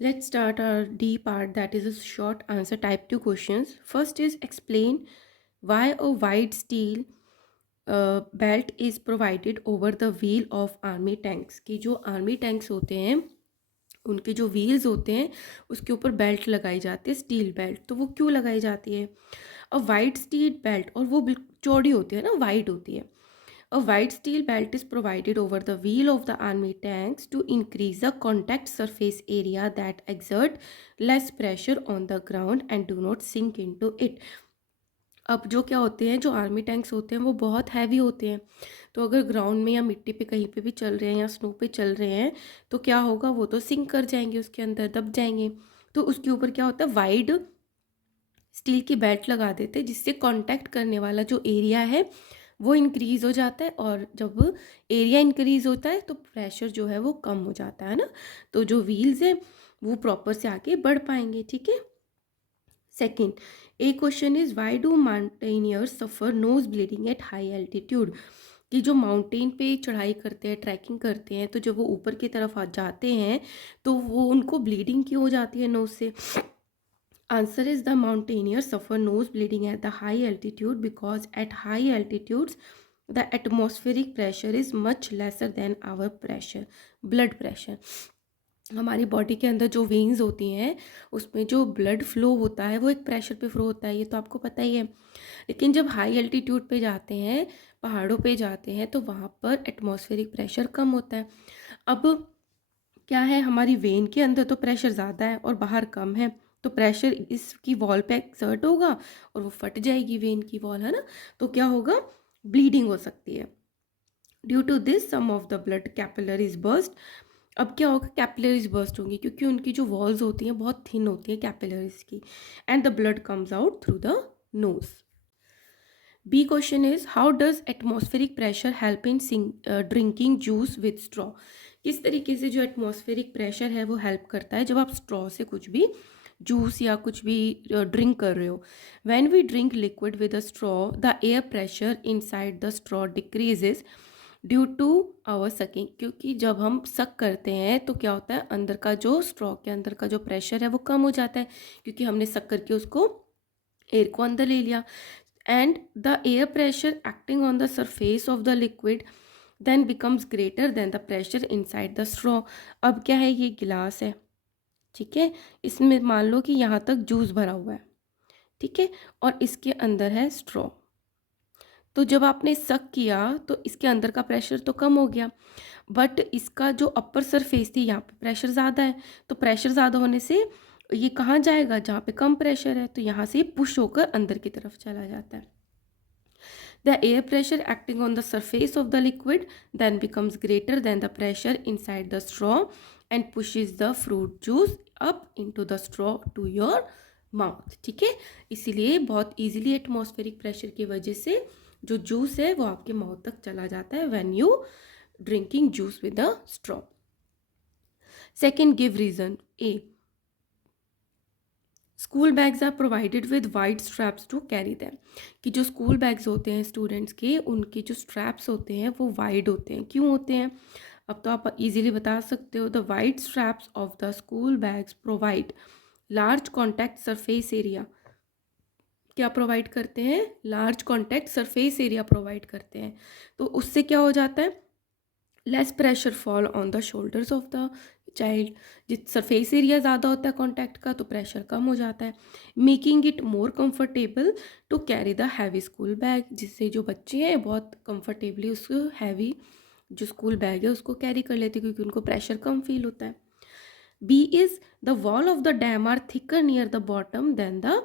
Let's start our D part, that is a short answer type 2 questions. First is explain why a wide steel belt is provided over the wheel of army tanks. कि जो army tanks होते हैं उनके जो wheels होते हैं उसके ऊपर बेल्ट लगाई जाती है, स्टील बेल्ट। तो वो क्यों लगाई जाती है? अ वाइड स्टील बेल्ट, और वो चौड़ी होती है ना, वाइड होती है। A wide steel belt is provided over the wheel of the army tanks to increase the contact surface area that exert less pressure on the ground and do not sink into it. अब जो क्या होते हैं, जो army tanks होते हैं वो बहुत हैवी होते हैं। तो अगर ग्राउंड में या मिट्टी पे कहीं पे भी चल रहे हैं या स्नो पे चल रहे हैं तो क्या होगा, वो तो सिंक कर जाएंगे, उसके अंदर दब जाएंगे। तो उसके ऊपर क्या होता है, वाइड स्टील की बेल्ट लगा देते हैं, जिससे कांटेक्ट करने वाला जो एरिया है वो इंक्रीज़ हो जाता है। और जब एरिया इंक्रीज़ होता है तो प्रेशर जो है वो कम हो जाता है ना। तो जो व्हील्स हैं वो प्रॉपर से आगे बढ़ पाएंगे। ठीक है। Second, A question is why do mountaineers suffer nose bleeding at high altitude? कि जो माउंटेन पे चढ़ाई करते हैं, ट्रैकिंग करते हैं, तो जब वो ऊपर की तरफ आ जाते हैं तो वो उनको ब्लीडिंग क्यों हो जाती है नोज से? Answer is the mountaineers suffer nose bleeding at the high altitude because at high altitudes the atmospheric pressure is much lesser than our pressure, blood pressure. हमारी बॉडी के अंदर जो वेन्स होती हैं उसमें जो ब्लड फ्लो होता है वो एक प्रेशर पे फ्लो होता है, ये तो आपको पता ही है। लेकिन जब हाई एल्टीट्यूड पे जाते हैं, पहाड़ों पे जाते हैं, तो वहाँ पर एटमॉस्फेरिक प्रेशर कम होता है। अब क्या है, हमारी वेन के अंदर तो प्रेशर ज़्यादा है और बाहर कम है, तो प्रेशर इसकी वॉल पे एक्सर्ट होगा और वो फट जाएगी वेन की वॉल, है ना। तो क्या होगा, ब्लीडिंग हो सकती है। Due to this some of the blood capillaries burst. अब क्या होगा, कैपिलरीज बर्स्ट होंगी क्योंकि उनकी जो वॉल्स होती हैं बहुत थिन होती है कैपिलरीज की, and the blood comes out through the nose. B question is how does atmospheric pressure help in drinking juice with straw? किस तरीके से जो एटमॉस्फेरिक प्रेशर है वो हेल्प करता है जब आप स्ट्रॉ से कुछ भी जूस या कुछ भी ड्रिंक कर रहे हो। When we drink liquid with a straw the air pressure inside the straw decreases due to our sucking. क्योंकि जब हम सक करते हैं तो क्या होता है, अंदर का जो स्ट्रॉ के अंदर का जो प्रेशर है वो कम हो जाता है, क्योंकि हमने सक करके उसको एयर को अंदर ले लिया। And the air pressure acting on the surface of the liquid then becomes greater than the pressure inside the straw. अब क्या है, ये गिलास है, ठीक है, इसमें मान लो कि यहाँ तक जूस भरा हुआ है, ठीक है, और इसके अंदर है स्ट्रॉ। तो जब आपने सक किया तो इसके अंदर का प्रेशर तो कम हो गया, बट इसका जो अपर सरफेस थी यहाँ पे प्रेशर ज़्यादा है। तो प्रेशर ज़्यादा होने से ये कहाँ जाएगा, जहाँ पे कम प्रेशर है, तो यहाँ से पुश होकर अंदर की तरफ चला जाता है। The air pressure acting on the surface of the liquid then becomes greater than the pressure inside the straw and pushes the fruit juice up into the straw to your mouth। ठीक है, इसीलिए बहुत easily atmospheric pressure की वजह से जो juice है वो आपके माउथ तक चला जाता है when you drinking juice with a straw. Second, give reason. A, school bags are provided with wide straps to carry them. कि जो स्कूल बैग्स होते हैं स्टूडेंट्स के, उनके जो स्ट्रैप्स होते हैं वो वाइड होते हैं। क्यों होते हैं, अब तो आप इजीली बता सकते हो। The wide straps of the school bags provide large contact surface area. क्या प्रोवाइड करते हैं, large contact surface area provide करते हैं। तो उससे क्या हो जाता है, less pressure fall on the shoulders of the child. जिस सरफेस एरिया ज़्यादा होता है कॉन्टैक्ट का तो प्रेशर कम हो जाता है, making it more comfortable to carry the heavy school bag. जिससे जो बच्चे हैं बहुत कंफर्टेबली उस हैवी जो स्कूल बैग है उसको कैरी कर लेते हैं, क्योंकि उनको प्रेशर कम फील होता है। B is the wall of the dam are thicker near the bottom than the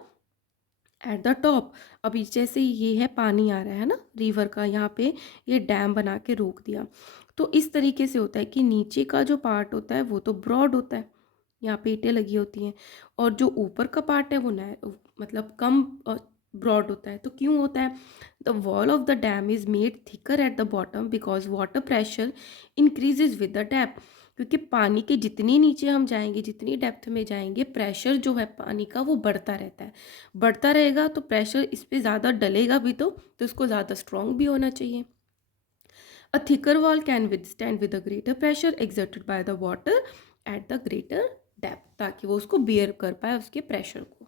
at the top. अभी जैसे ये है, पानी आ रहा है ना रिवर का, यहाँ पे ये डैम बना के रोक दिया। तो इस तरीके से होता है कि नीचे का जो पार्ट होता है वो तो ब्रॉड होता है, यहाँ पे ईंटें लगी होती हैं, और जो ऊपर का पार्ट है वो मतलब कम ब्रॉड होता है। तो क्यों होता है, the wall of the dam is made thicker at the bottom because water pressure increases with the depth. क्योंकि पानी के जितनी नीचे हम जाएंगे, जितनी डेप्थ में जाएंगे, प्रेशर जो है पानी का वो बढ़ता रहता है। बढ़ता रहेगा तो प्रेशर इस पर ज़्यादा डलेगा भी, तो इसको ज़्यादा स्ट्रॉन्ग भी होना चाहिए। A thicker wall can withstand with a greater pressure exerted by the water at the greater depth. ताकि वो उसको बियर कर पाए उसके प्रेशर को।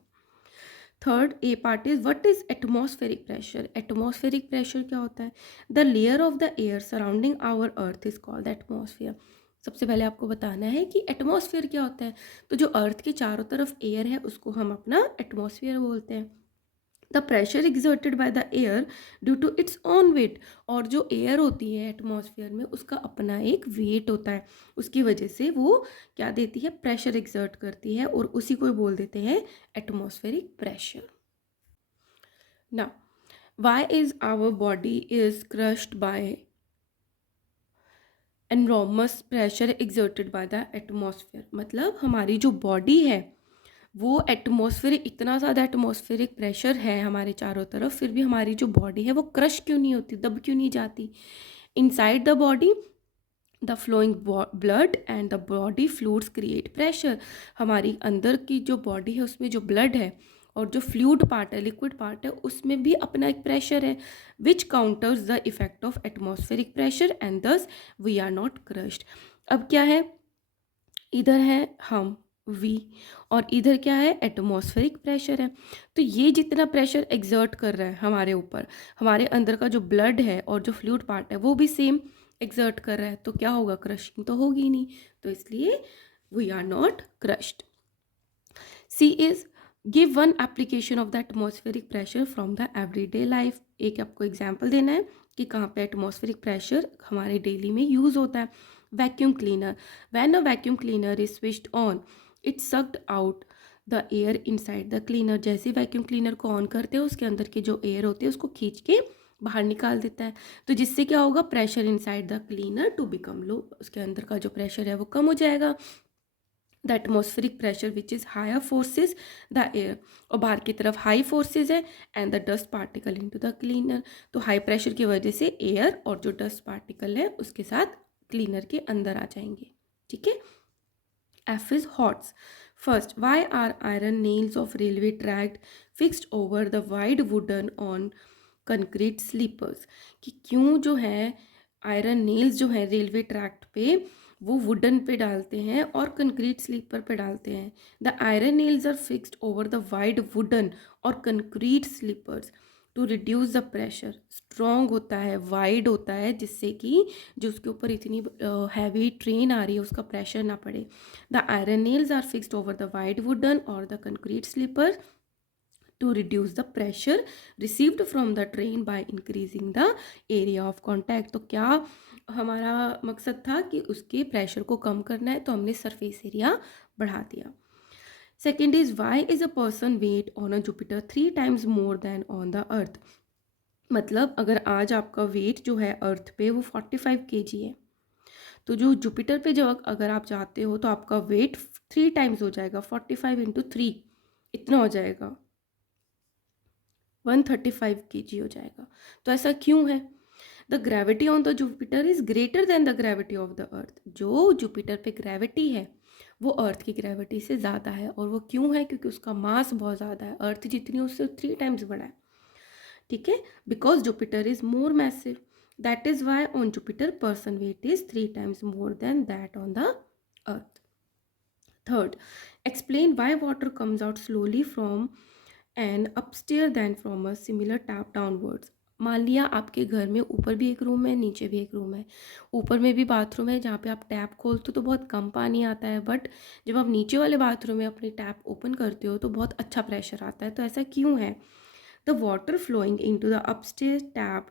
Third A part is what is atmospheric pressure. Atmospheric pressure क्या होता है? The layer of the air surrounding our earth is called atmosphere. सबसे पहले आपको बताना है कि एटमॉस्फेयर क्या होता है। तो जो अर्थ के चारों तरफ एयर है उसको हम अपना एटमॉस्फेयर बोलते हैं। The pressure exerted by the air due to its own weight. और जो एयर होती है एटमॉस्फेयर में उसका अपना एक वेट होता है, उसकी वजह से वो क्या देती है? प्रेशर एग्जर्ट करती है, और उसी को बोल देते हैं एटमॉस्फेरिक प्रेशर। ना why is our body is crushed by enormous pressure exerted by the atmosphere. मतलब हमारी जो बॉडी है वो एटमॉस्फेयर, इतना ज़्यादा एटमॉस्फेरिक प्रेशर है हमारे चारों तरफ, फिर भी हमारी जो बॉडी है वो क्रश क्यों नहीं होती, दब क्यों नहीं जाती? Inside the body the flowing blood and the body fluids create pressure. हमारी अंदर की जो बॉडी है उसमें जो ब्लड है और जो फ्लूइड पार्ट है, लिक्विड पार्ट है, उसमें भी अपना एक प्रेशर है which counters the effect of atmospheric pressure and thus we are not crushed. अब क्या है, इधर है हम वी और इधर क्या है? एटमॉस्फेरिक प्रेशर है। तो ये जितना प्रेशर एग्जर्ट कर रहा है हमारे ऊपर, हमारे अंदर का जो ब्लड है और जो फ्लूइड पार्ट है वो भी सेम एग्जर्ट कर रहा है, तो क्या होगा? क्रशिंग तो होगी ही नहीं, तो इसलिए we are not crushed. C is give one application of the atmospheric pressure from the everyday life. एक आपको एग्जाम्पल देना है कि कहाँ पे एटमॉस्फेरिक प्रेशर हमारे डेली में यूज होता है। Vacuum cleaner, when a vacuum cleaner is switched on it sucked out the air inside the cleaner. जैसे वैक्यूम क्लीनर को ऑन करते हो उसके अंदर की जो एयर होती है उसको खींच के बाहर निकाल देता है। तो जिससे क्या होगा? Pressure inside the cleaner to become low. उसके अंदर का जो प्रेशर है वो कम हो जाएगा। The atmospheric pressure which is higher forces the air, और बाहर की तरफ हाई फोर्सेज है and the dust particle into the cleaner. तो हाई प्रेशर की वजह से एयर और जो डस्ट पार्टिकल है उसके साथ क्लीनर के अंदर आ जाएंगे। ठीक है। F is HOTS. First, why are iron nails of railway track fixed over the wide wooden on concrete sleepers? कि क्यों जो है आयरन नेल्स जो है रेलवे ट्रैक पे वो वुडन पे डालते हैं और कंक्रीट स्लीपर पे डालते हैं। The iron nails are fixed over the wide wooden or concrete sleepers to reduce the pressure. Strong होता है, वाइड होता है, जिससे कि जो उसके ऊपर इतनी हैवी ट्रेन आ रही है उसका प्रेशर ना पड़े। The iron nails are fixed over the wide wooden or the concrete sleeper to reduce the pressure received from the train by increasing the area of contact। तो क्या हमारा मकसद था कि उसके प्रेशर को कम करना है, तो हमने सरफेस एरिया बढ़ा दिया। Second is why is a person weight on a Jupiter 3 times more than on the earth. मतलब अगर आज आपका वेट जो है अर्थ पे वो 45 kg है, तो जो जुपिटर पे जब अगर आप जाते हो तो आपका वेट 3 times हो जाएगा, 45 × 3 इतना हो जाएगा, 135 kg हो जाएगा। तो ऐसा क्यों है? The gravity on the Jupiter is greater than the gravity of the earth. जो जुपिटर पे ग्रेविटी है वो अर्थ की ग्रेविटी से ज़्यादा है, और वो क्यों है? क्योंकि उसका मास बहुत ज़्यादा है, अर्थ जितनी उससे 3 times बड़ा है। ठीक है, because Jupiter is more massive, that is why on Jupiter person weight is 3 times more than that on the earth. Third, explain why water comes out slowly from and upstair than from a similar tap downwards. मान लिया आपके घर में ऊपर भी एक room है, नीचे भी एक रूम है, ऊपर में भी बाथरूम है जहाँ पे आप टैप खोलते हो तो बहुत कम पानी आता है, बट जब आप नीचे वाले बाथरूम में अपनी टैप ओपन करते हो तो बहुत अच्छा प्रेशर आता है। तो ऐसा क्यों है? The water flowing into the upstair tap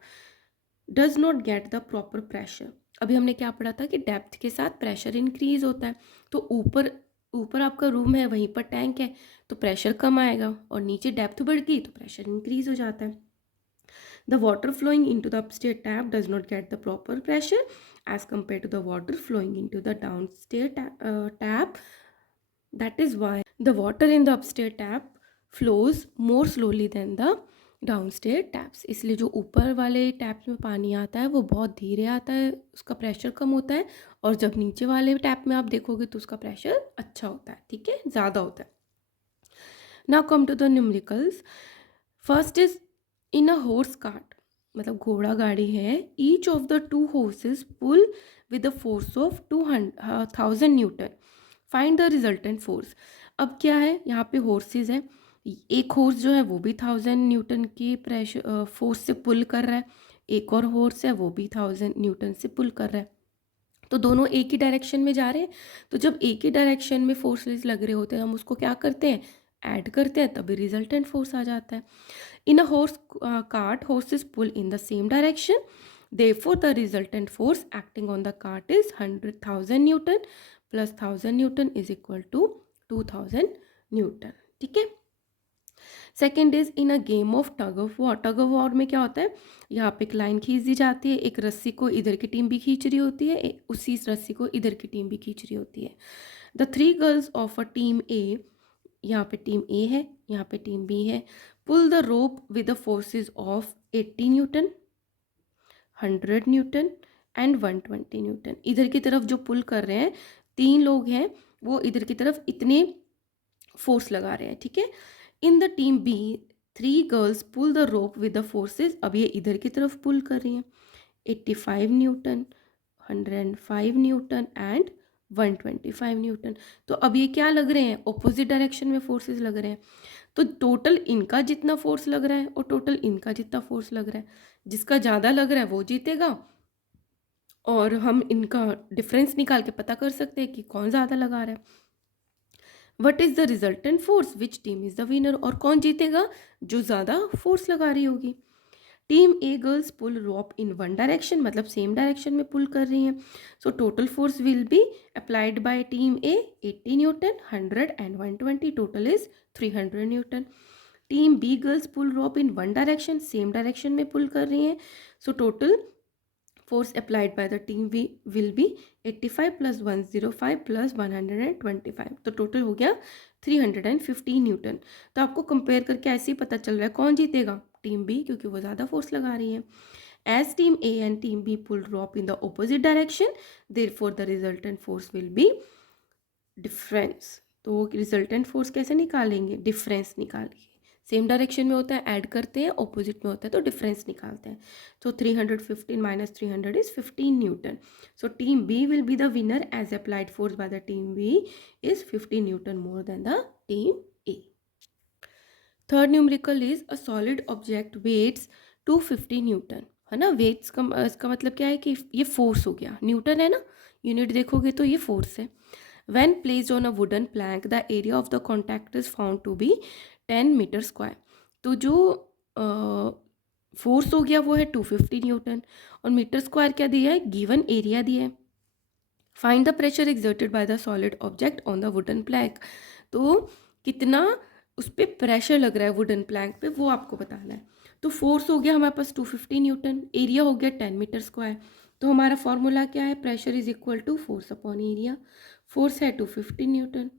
does not get the proper pressure. अभी हमने क्या पढ़ा था कि डेप्थ के साथ प्रेशर इंक्रीज होता है। तो ऊपर ऊपर आपका रूम है, वहीं पर टैंक है, तो प्रेशर कम आएगा, और नीचे डेप्थ बढ़ गई तो प्रेशर इंक्रीज हो जाता है। The water flowing into the upstair tap does not get the proper pressure as compare to the water flowing into the downstair tap. That is why the water in the upstair tap flows more slowly than the downstair taps. इसलिए जो ऊपर वाले taps में पानी आता है वो बहुत धीरे आता है, उसका प्रेशर कम होता है, और जब नीचे वाले टैप में आप देखोगे तो उसका प्रेशर अच्छा होता है, ठीक है, ज़्यादा होता है। Now come to the numericals. First is in a horse cart, मतलब घोड़ा गाड़ी है, each of the 2 horses pull with the force of 2000 newton. Find the resultant force. अब क्या है, यहाँ पे हॉर्सेज है, एक हॉर्स जो है वो भी 1000 न्यूटन के प्रेशर फोर्स से पुल कर रहा है, एक और हॉर्स है वो भी 1000 न्यूटन से पुल कर रहा है। तो दोनों एक ही डायरेक्शन में जा रहे हैं। तो जब एक ही डायरेक्शन में फोर्सेस लग रहे होते हैं, हम उसको क्या करते हैं, ऐड करते हैं, तभी रिजल्टेंट फोर्स आ जाता है। In a horse cart, horses pull in the same direction, therefore the resultant force acting on the cart is 100,000 newton plus 1000 newton is equal to 2000 newton। ठीक है। Second is in a game of tug of war. Tug of war में क्या होता है, यहाँ पे एक line खींच दी जाती है, एक रस्सी को इधर की टीम भी खींच रही होती है, उसी रस्सी को इधर की टीम भी खींच रही होती है। The three girls of a team A, यहाँ पे टीम ए है, यहाँ पे टीम बी है, pull the rope with the forces of 80 newton, 100 newton and 120 newton. इधर की तरफ जो पुल कर रहे हैं, 3 लोग हैं, वो इधर की तरफ इतने फोर्स लगा रहे हैं। ठीक है। In the team B 3 girls pull the rope with the forces, अब ये इधर की तरफ पुल कर रही हैं, 85 न्यूटन, 105 न्यूटन एंड 125 न्यूटन। तो अब ये क्या लग रहे हैं, ऑपोजिट डायरेक्शन में फोर्सेस लग रहे हैं। तो टोटल इनका जितना फोर्स लग रहा है और टोटल इनका जितना फोर्स लग रहा है, जिसका ज़्यादा लग रहा है वो जीतेगा। और हम इनका डिफरेंस निकाल के पता कर सकते हैं कि कौन ज़्यादा लगा रहा है। What is the resultant force, which team is the winner, और कौन जीतेगा, जो ज़्यादा फोर्स लगा रही होगी। Team A girls pull rope in one direction, मतलब सेम डायरेक्शन में पुल कर रही हैं। So total force will be applied by team A 80 newton, 100 and 120, total is 300 newton. Team B girls pull rope in one direction, same direction में pull कर रही हैं। So total force applied by the team will be 85 plus 105 plus 125, तो total हो गया 315 Newton. तो आपको compare करके ऐसे ही पता चल रहा है कौन जीतेगा, टीम बी, क्योंकि वो ज़्यादा फोर्स लगा रही है। As team A and team B pull drop in the opposite direction, therefore the resultant force will be difference. तो रिजल्टेंट फोर्स कैसे निकालेंगे, डिफरेंस निकालिए। सेम डायरेक्शन में होता है ऐड करते हैं, ऑपोजिट में होता है तो डिफरेंस निकालते हैं। तो 315 minus 300 is 15 newton. So team B will be the winner as applied force by the team B is 15 newton more than the team A. Third numerical is a solid object weights 250 newton, है ना। Weights का इसका मतलब क्या है कि ये force हो गया, न्यूटन है ना, यूनिट देखोगे तो ये फोर्स है। When placed on a wooden plank, the area of the contact is found to be 10 meter square. तो जो फोर्स हो गया वो है 250 न्यूटन, और मीटर स्क्वायर क्या दिया है, गिवन एरिया दिया है। Find the pressure exerted by the solid object on the wooden plank. तो कितना उस पर प्रेशर लग रहा है वुडन प्लैंक पे, वो आपको बताना है। तो फोर्स हो गया हमारे पास 250 न्यूटन, एरिया हो गया 10 मीटर स्क्वायर। तो हमारा फॉर्मूला क्या है, pressure is equal to force upon area. Force है 250 न्यूटन,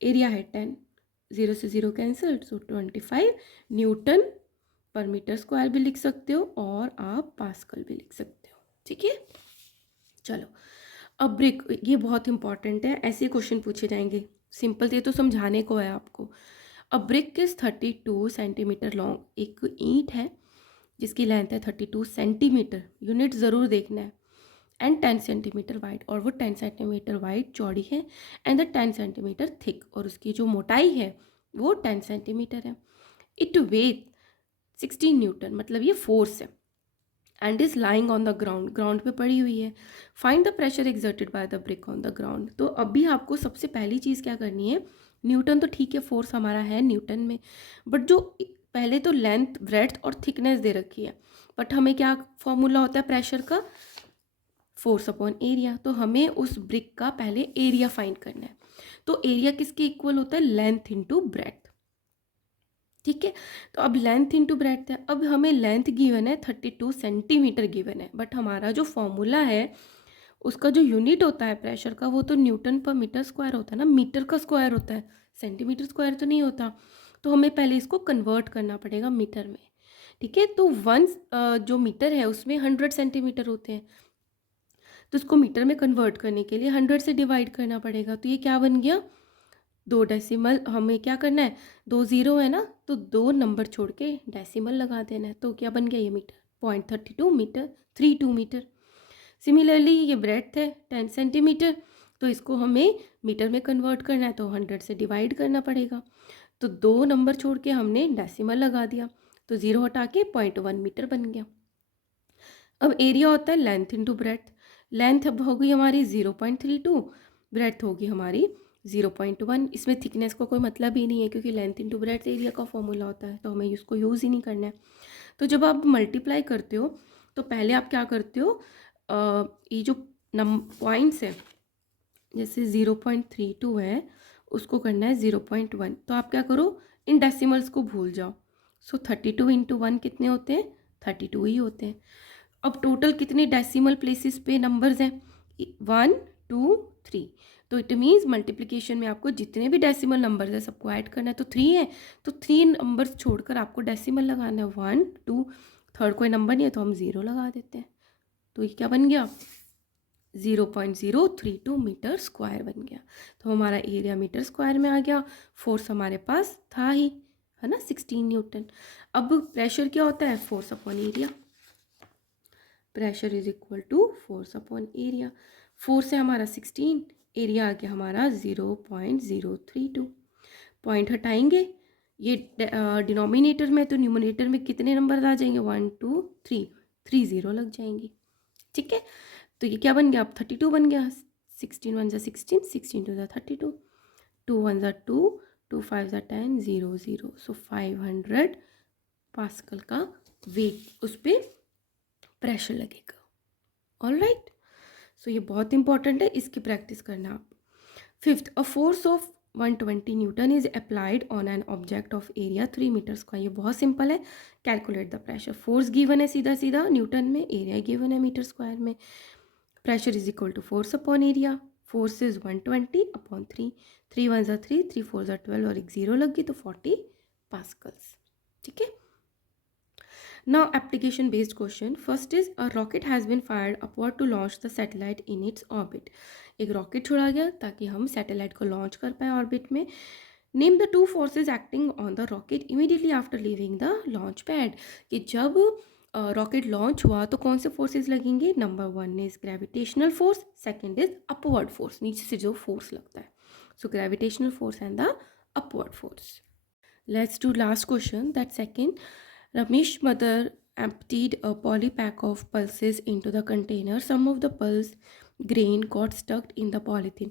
एरिया है 10, 0 से 0 cancel, so 25 newton per meter square भी लिख सकते हो और आप पास्कल भी लिख सकते हो। ठीक है। चलो अब ब्रिक, ये बहुत इंपॉर्टेंट है, ऐसे क्वेश्चन पूछे जाएंगे। सिंपल, ये तो समझाने को है आपको। अब ब्रिक इज 32 सेंटीमीटर लॉन्ग, एक ईंट है जिसकी लेंथ है 32 सेंटीमीटर, यूनिट ज़रूर देखना है, एंड 10 सेंटीमीटर वाइड, और वो 10 सेंटीमीटर वाइड चौड़ी है, एंड द 10 सेंटीमीटर थिक, और उसकी जो मोटाई है वो 10 सेंटीमीटर है। इट वेट 16 न्यूटन, मतलब ये फोर्स है, and is lying on the ground, ground पे पड़ी हुई है। Find the pressure exerted by the brick on the ground. तो अभी आपको सबसे पहली चीज़ क्या करनी है, न्यूटन तो ठीक है, फोर्स हमारा है न्यूटन में, बट जो पहले तो लेंथ, ब्रेड्थ और थिकनेस दे रखी है, बट हमें क्या फॉर्मूला होता है प्रेशर का, फोर्स अपॉन एरिया। तो हमें उस ब्रिक का पहले एरिया फाइंड करना है। तो एरिया किसके इक्वल होता है, लेंथ इंटू ब्रेड्थ। ठीक है। तो अब लेंथ इंटू ब्रेड्थ है, अब हमें लेंथ गिवन है 32 सेंटीमीटर गिवन है, बट हमारा जो फॉर्मूला है उसका जो यूनिट होता है प्रेशर का, वो तो न्यूटन पर मीटर स्क्वायर होता है ना, मीटर का स्क्वायर होता है, सेंटीमीटर स्क्वायर तो नहीं होता। तो हमें पहले इसको कन्वर्ट करना पड़ेगा मीटर में। ठीक है। तो वन जो मीटर है उसमें 100 सेंटीमीटर होते हैं, तो इसको मीटर में कन्वर्ट करने के लिए 100 से डिवाइड करना पड़ेगा। तो ये क्या बन गया, 2 डेसिमल, हमें क्या करना है, 2 0 है ना, तो 2 नंबर छोड़ के डेसिमल लगा देना है। तो क्या बन गया ये मीटर, 0.32 मीटर, 32 मीटर। सिमिलरली ये ब्रेड्थ है 10 सेंटीमीटर, तो इसको हमें मीटर में कन्वर्ट करना है, तो 100 से डिवाइड करना पड़ेगा। तो 2 नंबर छोड़ के हमने डेसिमल लगा दिया, तो 0 हटा के 0.1 मीटर बन गया। अब एरिया होता है लेंथ इंटू ब्रेथ। लेंथ अब होगी हमारी 0.32, ब्रेथ होगी हमारी 0.1। इसमें थिकनेस का कोई मतलब ही नहीं है, क्योंकि लेंथ इंटू ब्रेथ एरिया का फॉर्मूला होता है, तो हमें इसको यूज़ ही नहीं करना है। तो जब आप मल्टीप्लाई करते हो तो पहले आप क्या करते हो, ये जो पॉइंट्स है, जैसे 0.32 है, उसको करना है 0.1। तो आप क्या करो, इन डेसिमल्स को भूल जाओ। सो 32 इंटू 1 कितने होते हैं, 32 ही होते हैं। अब टोटल कितने डेसिमल प्लेसेस पे नंबर्स हैं, 1 2 3। तो इट मीन्स मल्टीप्लिकेशन में आपको जितने भी डेसिमल नंबर्स है सबको ऐड करना है। तो 3 है, तो 3 नंबर्स छोड़कर आपको डेसिमल लगाना है, 1 2, थर्ड कोई नंबर नहीं है तो हम 0 लगा देते हैं। तो ये क्या बन गया, 0.032 मीटर स्क्वायर बन गया। तो हमारा एरिया मीटर स्क्वायर में आ गया। फोर्स हमारे पास था ही, है ना, 16 न्यूटन। अब प्रेशर क्या होता है, force upon area. Pressure is equal to force upon area. Force है हमारा 16, एरिया आ गया हमारा 0.032। पॉइंट हटाएंगे, ये डिनोमिनेटर में, तो न्यूमरेटर में कितने नंबर आ जाएंगे, 1 2 3, 3 0 लग जाएंगे। ठीक है, तो ये क्या बन गया, अब 32 बन गया। 16 1 जा 16, 16 2 जा 32, 2 1 जा 2, 2 5 जा 10, 0 0। सो 500 पास्कल का वेट उस पर प्रेशर लगेगा। ऑल राइट, सो ये बहुत इंपॉर्टेंट है, इसकी प्रैक्टिस करना आप। Fifth, a force of 120 newton is applied on an object of area 3 meters का। ये बहुत सिंपल है, calculate the pressure. Force given है सीधा सीधा न्यूटन में, एरिया गिवन है मीटर स्क्वायर में। Pressure is equal to force upon area. Force is 120 upon 3, 3 1 जा 3, 3 4 जा 12 और एक 0 लग गई, तो 40 पास्कल्स। ठीक है, now application based question. First is a rocket has been fired upward to launch the satellite in its orbit. एक रॉकेट छोड़ा गया ताकि हम सैटेलाइट को लॉन्च कर पाए ऑर्बिट में। Name the 2 forces acting on the rocket immediately after leaving the launch pad. कि जब रॉकेट लॉन्च हुआ तो कौन से फोर्सेज लगेंगे, number 1 is gravitational force, second is upward force, नीचे से जो फोर्स लगता है। So gravitational force and the upward force. Let's do last question. That second, Ramesh's mother emptied a poly pack of pulses into the container. Some of the pulse grain got stuck in the polythene.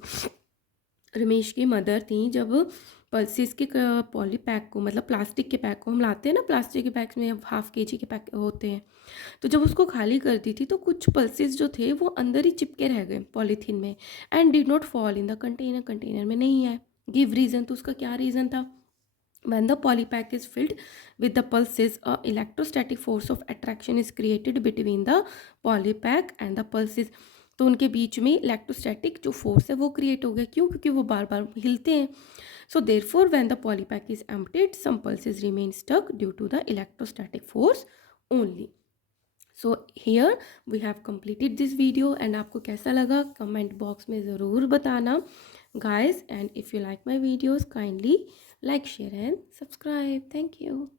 Ramesh की mother थी, जब pulses के poly pack को, मतलब plastic के pack को हम लाते हैं ना, प्लास्टिक के पैक्स में 1/2 kg के पैक होते हैं, तो जब उसको खाली करती थी तो कुछ पल्सेस जो थे वो अंदर ही चिपके रह गए पॉलीथीन में, and did not fall in the container, container में नहीं आए। गिव रीज़न, तो उसका क्या रीज़न था। When the polypack is filled with the pulses, a electrostatic force of attraction is created between the polypack and the pulses. तो उनके बीच में इलेक्ट्रोस्टैटिक जो फोर्स है वो क्रिएट हो गया। क्यों, क्योंकि वो बार बार हिलते हैं। So therefore when the polypack is emptied, some pulses remain stuck due to the electrostatic force only. So here we have completed this video, and आपको कैसा लगा कमेंट बॉक्स में ज़रूर बताना guys, and if you like my videos, kindly like, share and subscribe. Thank you.